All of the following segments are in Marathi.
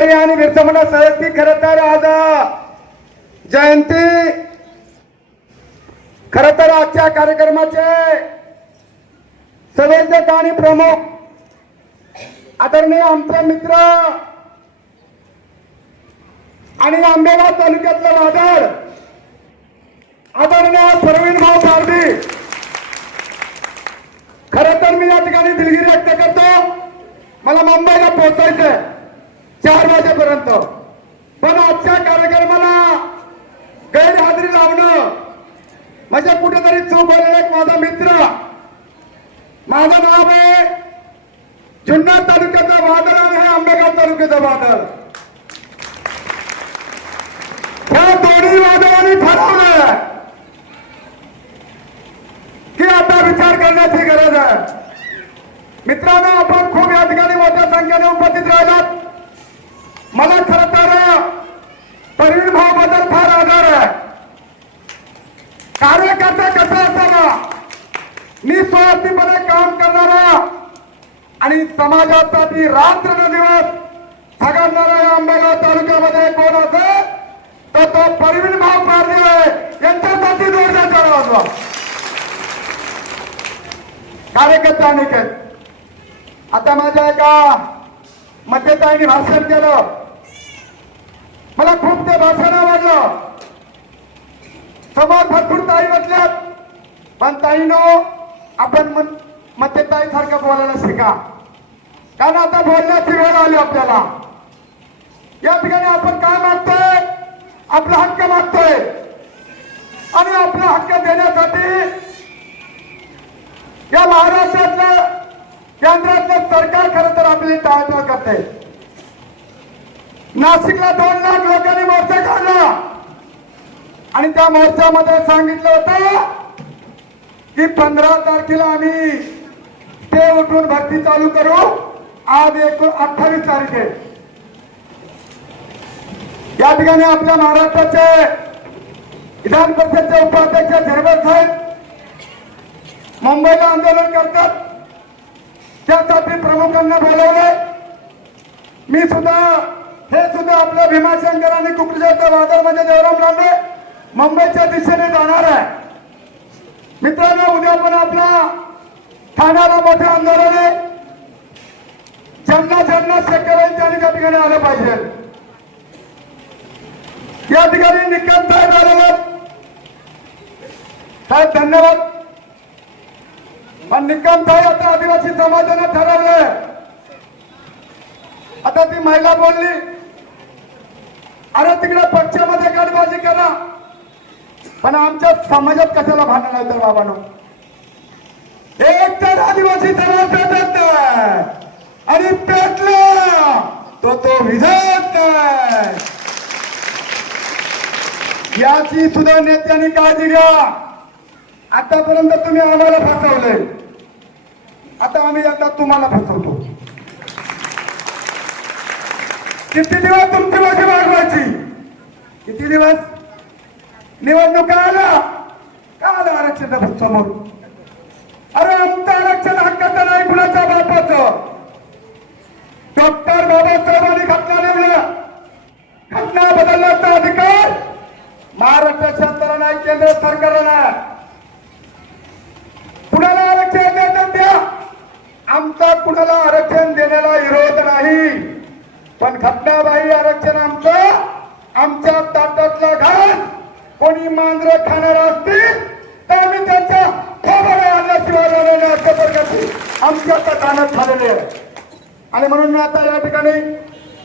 शेतकरी आणि बिरसा मुंडा सहस्ती खरं तर आज जयंती खरं तर आजच्या कार्यक्रमाचे संयोजक आणि प्रमुख आदरणीय आमचे मित्र आणि आंबेगाव तालुक्यातले वादळ आदरणीय परवीन भाऊ पारधी, खरं तर मी या ठिकाणी दिलगिरी व्यक्त करतो. मला मुंबईला पोहोचायचंय 4 वाजेपर्यंत, पण आजच्या कार्यक्रमाला गैरहजेरी लावणं म्हणजे कुठेतरी चूक होईल. एक माझा मित्र, माझं नाव आहे जुन्नर तालुक्याचा वादळ आणि हे आंबेगाव तालुक्याचा वादळ. ह्या दोन्ही वादळांनी ठरवलं की आता विचार करण्याची गरज आहे. मित्रांनो, आपण खूप या ठिकाणी मोठ्या संख्येने उपस्थित राहिलात. मला खरं तर परवीन भाऊ बद्दल फार आदर आहे. कार्यकर्ता कसा असावा, निस्वार्थीपणे काम करणारा आणि समाजासाठी रात्रंदिवस झगडणारा या आंबेगाव तालुक्यामध्ये कोण असेल तर तो परवीन भाऊ पारधी आहे. यांच्यासाठी जोरदार वाजवा. कार्यकर्ता अनेक आहेत. आता माझ्या एका मध्यताईने भाषण केलं, मला खूप ते भाषण आवडलं. समोर भरपूर ताई बसल्यात, पण ताईनो आपण मध्यताई सारखं बोलायला शिका, कारण आता बोलण्याची वेळ आली आपल्याला. या ठिकाणी आपण काय मागतोय? आपला हक्क मागतोय आणि आपला हक्क देण्यासाठी या महाराष्ट्रातलं केंद्रातलं सरकार खरं तर आपली टाळाटाळ करते. नाशिकला 2 लाख लोकांनी मोर्चा काढला आणि त्या मोर्चामध्ये सांगितलं होतं की 15 तारखेला आम्ही ते उठून भरती चालू करू. आज 28 तारीख आहे. या ठिकाणी आपल्या महाराष्ट्राचे विधान परिषदचे उपाध्यक्ष झिरवळ साहेब मुंबईला आंदोलन करतात, त्यासाठी प्रमुखांना बोलवले. मी सुद्धा हे सुद्धा आपल्या भीमाशंकर आणि कुकडीच्या वादळ म्हणजे देवराम लांडे मुंबईच्या दिशेने जाणार आहे. मित्रांनो, उद्या पण आपला ठाण्याला मोठे आंदोलन आहे. ज्यांना शेतकऱ्यांच्या आणि त्या ठिकाणी आलं पाहिजे. या ठिकाणी निकम साहेब आलेले साहेब, धन्यवाद. पण निकम साहेब, आता आदिवासी समाजाने ठरवलंय, आता ती महिला बोलली, अरे तिकडे पक्षामध्ये गडबाजी करा, पण आमच्या समाजात कशाला भांडण आहे? तर बाबांनो, एक तर आदिवासी समाज पेटत नाही आणि पेटला तो विधान नाही. याची सुद्धा नेत्यांनी काळजी घ्या. आतापर्यंत तुम्ही आम्हाला फसवलंय, आता आम्ही आता तुम्हाला फसवतो. किती दिवस तुमची माझी वाढवायची? किती दिवस? निवडणुका आला का आलं आरक्षण समोर? अरे आमचं आरक्षण हक्काचं नाही, कुणाच्या बापाचं. डॉक्टर बाबासाहेबांनी घटना लिहिल्या, घटना बदलण्याचा अधिकार महाराष्ट्र शासनाला नाही, केंद्र सरकारला नाही. कुणाला आरक्षण देतात द्या, आमचा कुणाला आरक्षण देण्याला विरोध नाही, पण घटनाबाह्य आरक्षण आमचं. आमच्या ताटातला घास कोणी मांजरं खाणार असतील तर आम्ही त्यांच्या खोबऱ्या आणल्याशिवाय अशा प्रकारची आमच्या कानात झालेली आहे. आणि म्हणून मी आता या ठिकाणी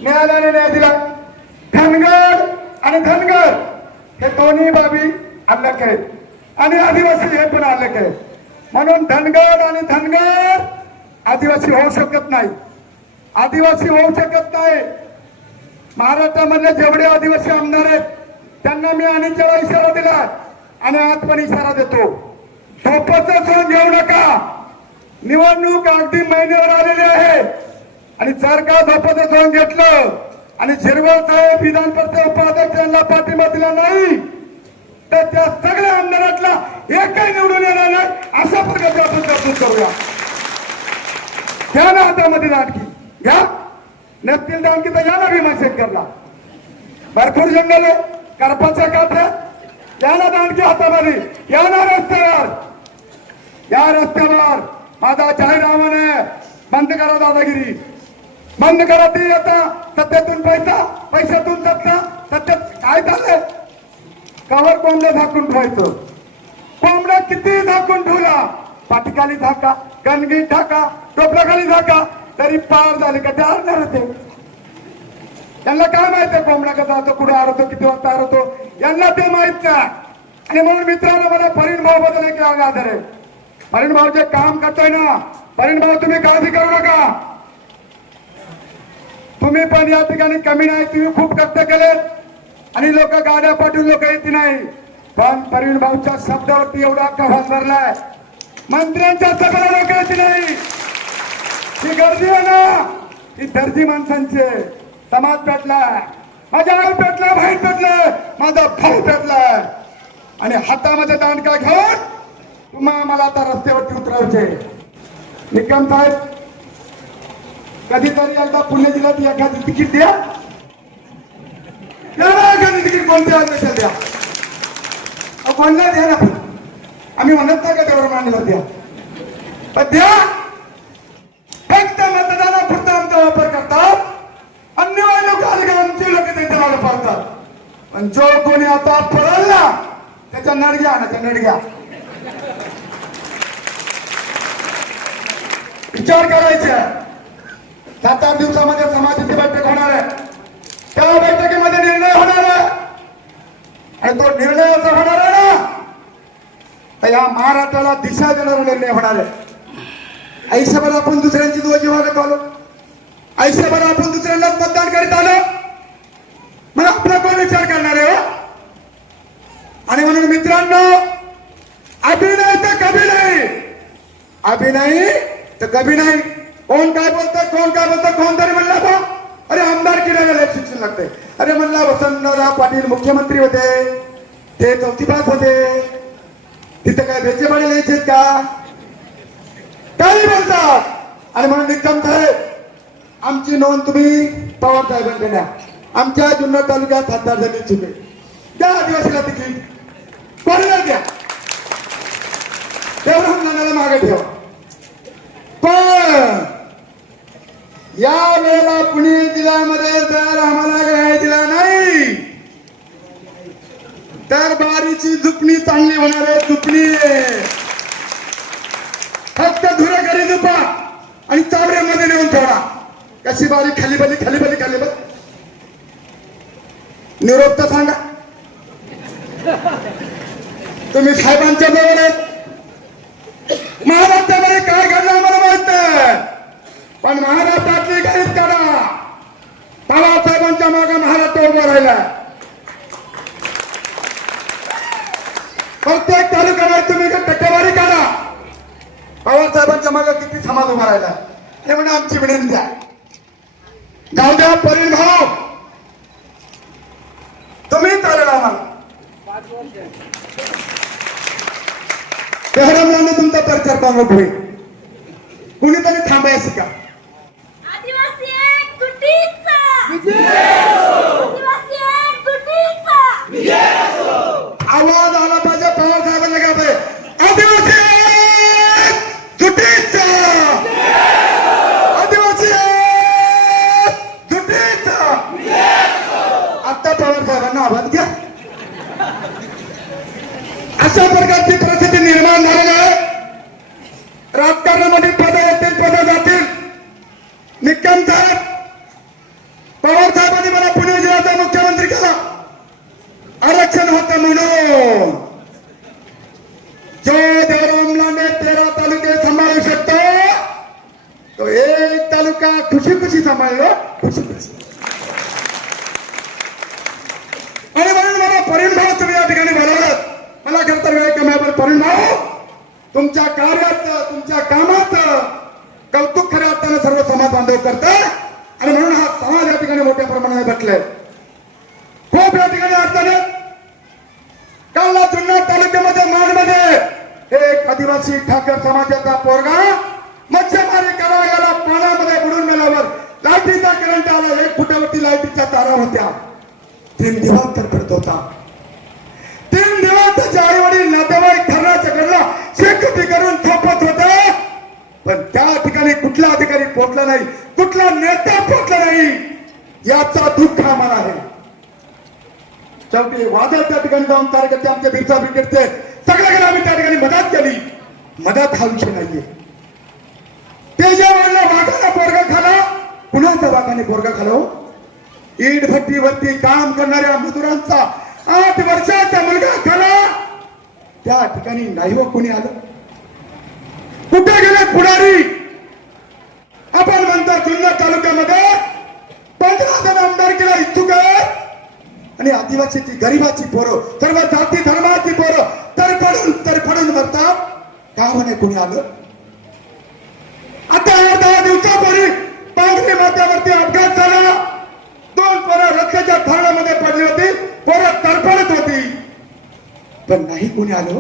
न्यायालयाने न्याय दिला. धनगर आणि धनगर हे दोन्ही बाबी आलेख आहेत आणि आदिवासी हे पण आलेख आहेत. म्हणून धनगर आणि धनगर आदिवासी होऊ शकत नाही, आदिवासी होऊ शकत नाही. महाराष्ट्रामधले जेवढे आदिवासी आमदार आहेत त्यांना मी अनेकवेळा इशारा दिला आणि आज पण इशारा देतो, झोपाचं सोन घेऊ नका. निवडणूक अगदी महिन्यावर आलेली आहे आणि जर का झोपाचं सोन घेतलं आणि झिरवळ साहेब विधान परिषद उपाध्यक्ष यांना पाठिंबा दिला नाही तर त्या सगळ्या आमदारातला एकही निवडून येणार नाही. अशा प्रकारचे आपण तरतूद करूया. घ्या ना हातामध्ये लाटकी घ्या. नसतील दानकी तर या ना भीमाशंकरला, भरपूर जंगल आहे, करपाच्या काठ्या, या ना दानकी हातामध्ये, या ना रस्त्यावर, या रस्त्यावर माझा जाहीरनामा आहे, बंद करा दादागिरी, बंद करा. ती आता सत्यातून पैसा, पैशातून सत्ता, सत्यात काय झालंय? कवर कोंबड्या झाकून ठेवायचं, कोंबड्या किती झाकून ठेवला, पाठीखाली झाका, कणगीत ढाका, टोपल्याखाली झाका, तरी पार झाले का ते हरणार होते. त्यांना काय माहिती आहे कोंबडा कसा होतो, कुठे हरवतो, किती वाजता हरवतो, यांना ते माहित नाही. आणि म्हणून मित्रांनो मला परिण भाऊ बद्दल एक आधार आहे. परिण भाऊ जे काम करतोय ना, परिण भाऊ तुम्ही काळजी करू नका, तुम्ही पण या ठिकाणी कमी नाही, तुम्ही खूप कष्ट केलेत आणि लोक गाड्या पाठवून लोक येत नाही, पण परिण भाऊच्या शब्दावरती एवढा कव्हास भरलाय, मंत्र्यांच्या सभेला लोक येत नाही. ही गर्दी आहे ना, ही दर्जी माणसांची. समाज पेटलाय, माझ्या आई पेटलाय, बहीण पेटलाय, माझा भाऊ पेटलाय आणि हातामध्ये दांडका घेऊन तुम्हा मला आता रस्त्यावरती उतरायचे. निकम साहेब कधीतरी एकदा पुणे जिल्ह्यात एखादी तिकीट द्या, एखादी तिकीट कोणत्या असेल द्या, कोणला द्या ना, आम्ही म्हणत नाही का तेवढं मांडला द्या, पण द्या. फक्त मतदानापुरता आमचा वापर करतात, अन्य लोक आले का आमचे लोक त्यांच्या मागे पडतात. पण जो कोणी आता पळल ना त्याच्या नडग्या ना, त्या नडग्या विचार करायचे. 7-8 दिवसामध्ये समाजाची बैठक होणार आहे, त्या बैठकीमध्ये निर्णय होणार आहे आणि तो निर्णय असा होणार आहे ना, तर या महाराष्ट्राला दिशा देणारा निर्णय होणार आहे. आयुष्यभर आपण दुसऱ्यांची दोषी वागत आलो, आयुष्यभर आपण दुसऱ्यांनाच मतदान करीत आलो, मग आपला कोण विचार करणार आहे? आणि म्हणून मित्रांनो, अभिनय तर कभी नाही, अभिनय तर कभी नाही. कोण काय बोलतं, कोण काय बोलतं, कोण तरी म्हणला बा अरे आमदार किरायला शिक्षण लागते, अरे म्हणला वसंतराव पाटील मुख्यमंत्री होते, ते 4थी पास होते, तिथं काय बेचे पाणी लिहायचे का, काही बोलतात. आणि म्हणून निकम साहेब आमची नोंद तुम्ही पवार साहेबांकडे द्या. आमच्या जुन्नर तालुक्यात 7 जणी चुके त्या आदिवासीला तिकीट कोणाला द्या, तेवढं मनाला मागे ठेवा. पण या वेळेला पुणे जिल्ह्यामध्ये जर आम्हाला न्याय दिला नाही तर बारीची झुपणी चांगली होणार आहे. झुपणी फक्त धुरे घरी झुपा आणि चावड्यामध्ये नेऊन ठेवा. कशी बारी खाली बली खाली बली खाली बली. निरोप तर सांगा, तुम्ही साहेबांच्या जवळ आहेत. महाराष्ट्रामध्ये काय घडलं आम्हाला माहित नाही, पण महाराष्ट्रातली गणित काढा. पवार साहेबांच्या मागे महाराष्ट्र उभा राहिला. प्रत्येक तालुक्यामध्ये तुम्ही टक्केवारी काढा. पवार साहेबांच्या मागे किती समाज उभा राहिला हे म्हणजे आमची विनंती आहे. जाऊ द्या परिण भाऊ, तुम्ही चालेल आम्हाला शहरामध्ये तुमचा प्रचार प्रमुख होईल. कुणीतरी थांबायचं का? आदिवासी एक तुटीचा आदिवासी एक तुटीचा आवाज आला पाहिजे. पवार साहेबांना काय पाहिजे? आदिवासी एक तुटीचा, आदिवासी एक तुटीचा. आता पवार साहेबांना आवाज घ्या. अशा प्रकारची परिस्थिती निर्माण झालेली आहे. राजकारणामध्ये पद येतील, पद जातील. निकम साहेब, पवार साहेबांनी मला पुणे जिल्ह्याचा मुख्यमंत्री केला. आरक्षण होतं म्हणून जो देवराम लांडे 13 तालुके सांभाळू शकतो तो एक तालुका खुशी खुशी सांभाळलो, खुशी खुशी. आणि म्हणून मला परिण भाऊ तुम्ही या ठिकाणी बोलावलं. मला खरं तर वेळ कमी आहे, पण परिण भाऊ तुमच्या कार्याचं, तुमच्या कामाचं कौतुक खऱ्या अर्थाने सर्व समाज बांधव करतात. आणि म्हणून हा समाज या ठिकाणी मोठ्या प्रमाणात बसलाय. खूप या ठिकाणी अर्थाने काल जुन्नर तालुक्यामध्ये मानमध्ये एक आदिवासी ठाकर समाजाचा पोरगा मच्छीमारी करायला पाण्यामध्ये बुडून गेल्यावर रात्रीचा करंट आला, 1 फुटावरती लाईटीच्या तारा होत्या, 3 दिवस तडफडत होता. 3 दिवस त्याचे आई वडील नातेवाईक ठरण्याच्या घडला शेकोटी करून झोपत होते, पण त्या ठिकाणी कुठला अधिकारी पोहोचला नाही, कुठला नेता पोहोचला नाही, याचा दुःख आम्हाला आहे. शेवटी वादळ त्या ठिकाणी जाऊन कार्यकर्ते आमच्या बिरसा ब्रिगेडचे सगळ्याकडे आम्ही त्या ठिकाणी मदत केली. मदत हा विषय नाहीये. ते ज्या वेळेला वाघाला पोरगा खाला, कुणाच्या वाघाने पोरगा खालो? ईट भट्टीवरती काम करणाऱ्या मजुरांचा 8 वर्षाचा मुलगा खाला. त्या ठिकाणी नाही हो कोणी आलं. कुठे गेले पुढारी? आपण म्हणतो जुन्नर तालुक्यामध्ये 15 जण आमदार केला इच्छुक आहेत आणि आदिवासीची गरीबाची पोरं, सर्व जाती धर्माची पोरं तडफडून मरतात. का म्हणे कोणी आलं? आता 10 दिवसापूर्वी पांगरी माथ्यावरती अपघात झाला. 2 पोरं रक्ताच्या थाळामध्ये पडली होती, पोरं तडफडत होती, पण नाही कोणी आलं.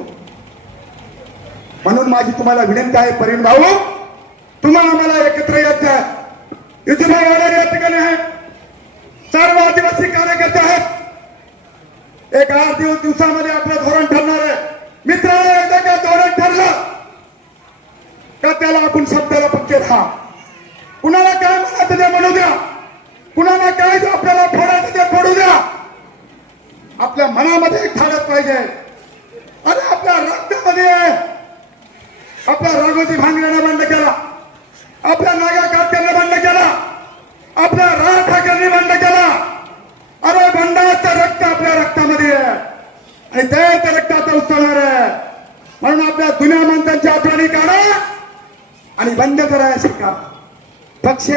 म्हणून माझी तुम्हाला विनंती आहे, परिण भाऊ, तुम्हाला आम्हाला एकत्र यायचं आहे. युतीभाऊ या ठिकाणी आहेत, सर्व आदिवासी कार्यकर्ते आहेत. एक 8 दिवसामध्ये आपलं धोरण ठरणार आहे. मित्रांनो, एकदा का धोरण ठरलं का त्याला आपण शब्दाला पक्के राहा. कुणाला काय म्हणायचं ते म्हणू द्या, कुणाला काय आपल्याला फोडायचं ते फोडू द्या. आपल्या मनामध्ये एक ठाडत पाहिजे. अरे आपल्या रक्तामध्ये आपल्या राघोजी भांगऱ्यानं बंद केला, आपल्या नागा काटकरनं बंद केला, आपल्या राज ठाकरेंनी बंद केला. अरे बंडाचं रक्त आपल्या रक्तामध्ये आहे आणि ते रक्त आता उचलणार आहे. म्हणून आपल्या जुन्या माणसांची आठवणी काढा आणि बंद करायला शिका. पक्ष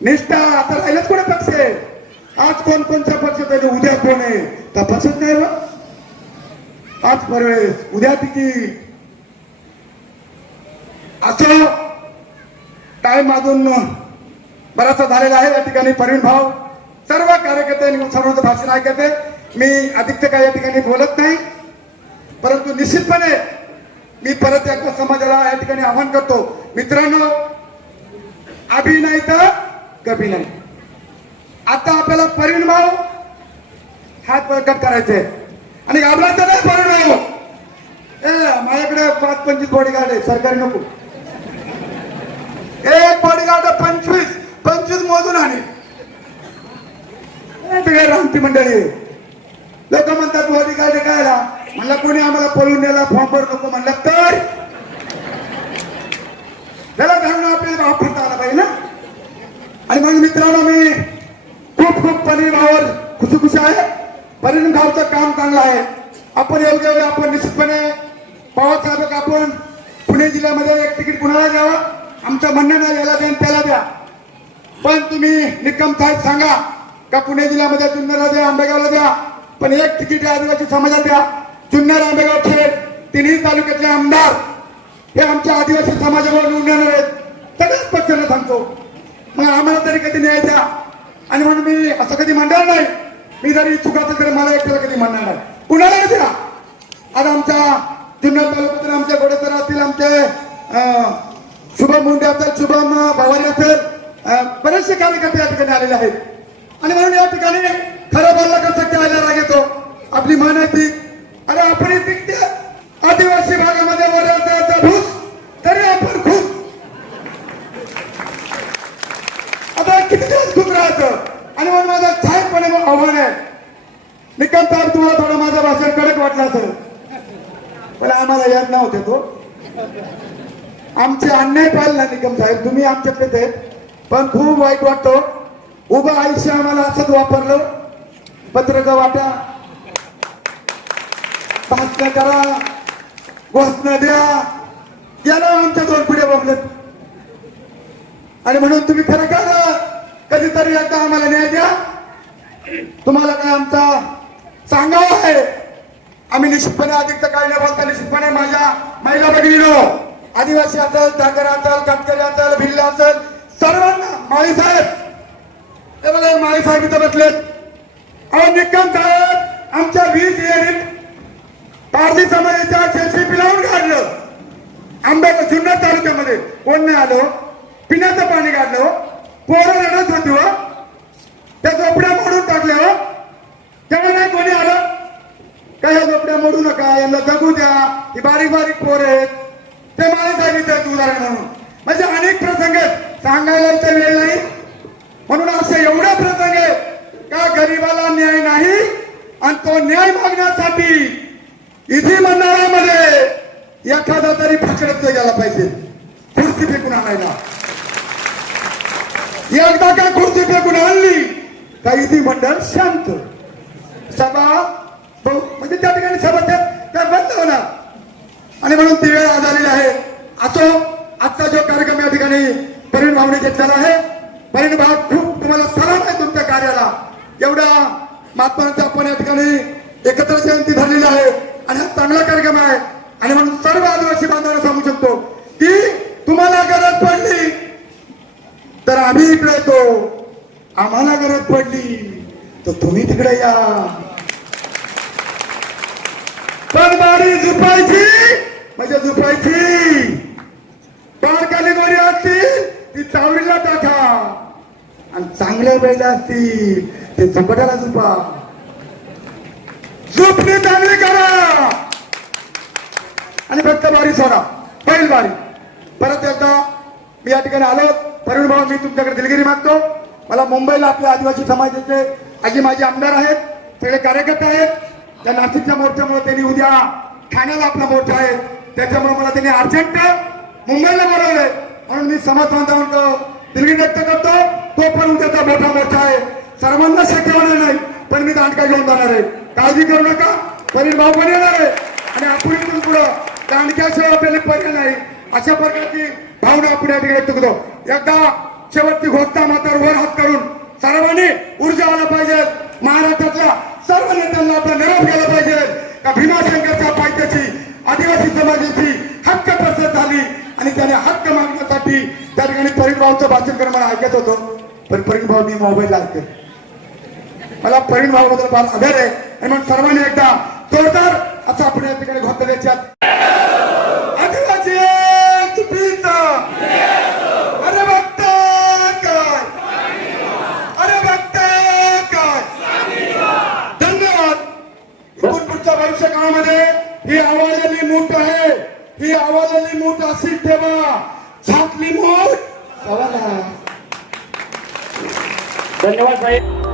निष्ठा आता राहिलंच कोणी पक्ष? आज कोणचा पक्ष त्याचे, उद्या कोण आहे तपासच नाही बा. आज परवेळेस उद्या तिकी असं टाइम अजून बराचसा झालेला आहे. या ठिकाणी परिण भाऊ सर्व कार्यकर्ते सर्वांचं भाषण ऐकते. मी अधिक काय या ठिकाणी बोलत नाही, परंतु निश्चितपणे मी परत एकदा समाजाला या ठिकाणी आवाहन करतो, मित्रांनो, अभि नाही तर कभी नाही. आता आपल्याला परिण भाऊ हात प्रकट करायचे आणि घाबरायचं नाही. परिण भाऊ माझ्याकडे 5-25 बॉडीगार्ड आहे, सरकारी नको. एक बॉडीगार्ड 25 मोजून आणि रामची मंडळी लोक म्हणतात बॉडीगार्ड काय म्हणलं, कोणी आम्हाला पळून नेला फॉर्मवर नको म्हणलं तर त्याला घालणं आपल्याला वापरता आला पाहिजे ना. आणि म्हणून मित्रांनो, मी खूप परिण भावावर खुशी आहे. परिण भावचं काम चांगलं आहे. आपण योग्य वेळी आपण निश्चितपणे पवार साहेब, आपण पुणे जिल्ह्यामध्ये एक तिकीट कुणाला द्यावं, आमचं म्हणणं नाही याला द्या त्याला द्या, पण तुम्ही निकम साहेब सांगा का पुणे जिल्ह्यामध्ये जुन्नरला द्या, आंबेगावला द्या, पण एक तिकीट आदिवासी समाजाला द्या. जुन्नर, आंबेगाव, खेड तिन्ही तालुक्यातले आमदार हे आमच्या आदिवासी समाजावर निवडून येणार आहेत. सगळ्याच पक्षाला सांगतो, मग आम्हाला तरी कधी न्यायचा. आणि म्हणून मी असं कधी म्हणणार नाही, मी जरी इच्छुक असेल तरी मला एकट्याला कधी म्हणणार नाही, कुणाला द्या. आज आमच्या जुन्नर तालुक्यातील आमच्या गोडेसरातील आमचे शुभम मुंडे असेल, शुभम भवानी असेल, बरेचसे कार्यकर्ते या ठिकाणी आलेले आहेत. आणि म्हणून या ठिकाणी खरं बोलला कसं यायला राग येतो. आपली मान आहे ती, अरे आपण आदिवासी भागामध्ये वरचा भूस तरी आपण खुश. आता किती दिवस खुश राहायचं. आणि म्हणून माझं ठामपणे आव्हान आहे, निकम साहेब, तुम्हाला थोडं माझं भाषण कडक वाटलं असेल, पण आम्हाला याद नव्हते तो. आमचे अन्याय पाहिलं ना निकम साहेब, तुम्ही आमच्याकडेच आहेत, पण खूप वाईट वाटतो. उभं आयुष्य आम्हाला असंच वापरलं. पत्रक वाटा, भाषण करा, घोषणा द्या, गेला आमच्या 2 पिढ्या बघलेत. आणि म्हणून तुम्ही खरं करा, कधीतरी एकदा आम्हाला न्याय द्या. तुम्हाला काय आमचा सांगावं आहे. आम्ही निश्चितपणे अधिक तर काही नाही बोलता, निश्चितपणे माझ्या महिला भगिनीनो, आदिवासी असेल, ठाकर असेल, काटकरी असेल, भिल्ल असेल, सर्वांना माळी साहेब, ते बघा माळी साहेब इथं बसलेत. अहो निकम साहेब आमच्या 20 एरीत पारधी समाजाच्या JCB लावून काढलं. आंबेगाव जुन्नर तालुक्यामध्ये कोण नाही आलो, पिण्याचं पाणी काढलं. पोरं रडत होती हो, त्या झोपड्या मोडून टाकल्या हो. तेव्हा नाही कोणी आलं काय, ह्या झोपड्या मोडू नका, यांना जगू द्या, ही बारीक बारीक पोर आहेत. ते मला सांगितलं उदाहरण म्हणून. म्हणजे अनेक प्रसंग आहेत, सांगायला तर वेळ नाही. म्हणून असे एवढे प्रसंग आहेत का गरीबाला न्याय नाही आणि तो न्याय मागण्यासाठी इथे मंडळामध्ये एखादा तरी फकडत गेला पाहिजे खुर्ची फेकून आणायला. एकदा का खुर्ची फेकून आणली का इथे मंडळ शांत, सभा म्हणजे त्या ठिकाणी सभा त्या बंद होणार. आणि म्हणून ती वेळ आज आलेली आहे. असो, आजचा जो कार्यक्रम या ठिकाणी परिण भावने घेतलेला आहे, परिण भाव खूप तुम्हाला सलाम आहे तुमच्या कार्याला. एवढ्या महात्मांचा आपण या ठिकाणी एकत्र जयंती धरलेली आहे आणि हा चांगला कार्यक्रम आहे. आणि म्हणून सर्व आदिवासी बांधवांना सांगू शकतो की तुम्हाला गरज पडली तर आम्ही इकडे येतो, आम्हाला गरज पडली तर तुम्ही तिकडे या. पण बारी झुपायची म्हणजे झुपायची. बारकाली गोरी असतील ती चावडीला टाका आणि चांगल्या बैल असतील ते झुपट्याला झुपा. झुपणी चांगली करा आणि फक्त बारी सोडा, पहिली बारी. परत एकदा मी या ठिकाणी आलो. परिण भाऊ, मी तुमच्याकडे दिलगिरी मागतो. मला मुंबईला आपल्या आदिवासी समाजाचे आजी माझे आमदार आहेत, सगळे कार्यकर्ते आहेत. त्या नाशिकच्या मोर्चामुळे त्यांनी उद्या ठाण्याला आपला मोर्चा आहे, त्याच्यामुळे मला त्यांनी अर्जंट मुंबईला बोलवलंय. म्हणून मी समाज बांधवांना दिलगिरी व्यक्त करतो. तो पण उद्याचा मोठा मोर्चा आहे, सर्वांना शक्य होणार नाही पण मी दांडका घेऊन जाणार आहे. काळजी करू नका, परिण भाऊ पण येणार आहे आणि आपण इथून पुढं दांडक्याशिवाय आपल्याला पर्याय नाही. अशा प्रकारची भावना आपण या ठिकाणी व्यक्त करतो. एकदा शेवटची घोषणा मात्र वर हात करून सर्वांनी ऊर्जा आला पाहिजे. महाराष्ट्रातल्या सर्व नेत्यांना आपला निरोप गेला पाहिजे का भीमाशंकरच्या पायथ्याची आदिवासी समाजाची हक्क प्रसिद्ध झाली आणि त्याने हक्क मागण्यासाठी त्या ठिकाणी परिण भाऊचं भाषण करणं मला ऐकत होतो. पण परिण भाऊ मी मोबाईलला ऐकते. मला परिण भाऊबद्दल फार आदर आहे आणि म्हणून सर्वांनी एकदा जोरदार असं आपण या ठिकाणी घोषणा द्यायची. आदिवासी अरे बघता काय, अरे बघता काय. धन्यवाद. इथून पुढच्या भविष्य काळामध्ये ही आवाजाची मूठ आहे, ही आवाजाची मूठ अशी ठेवा, छातली मूठ सवाला. धन्यवाद साहेब.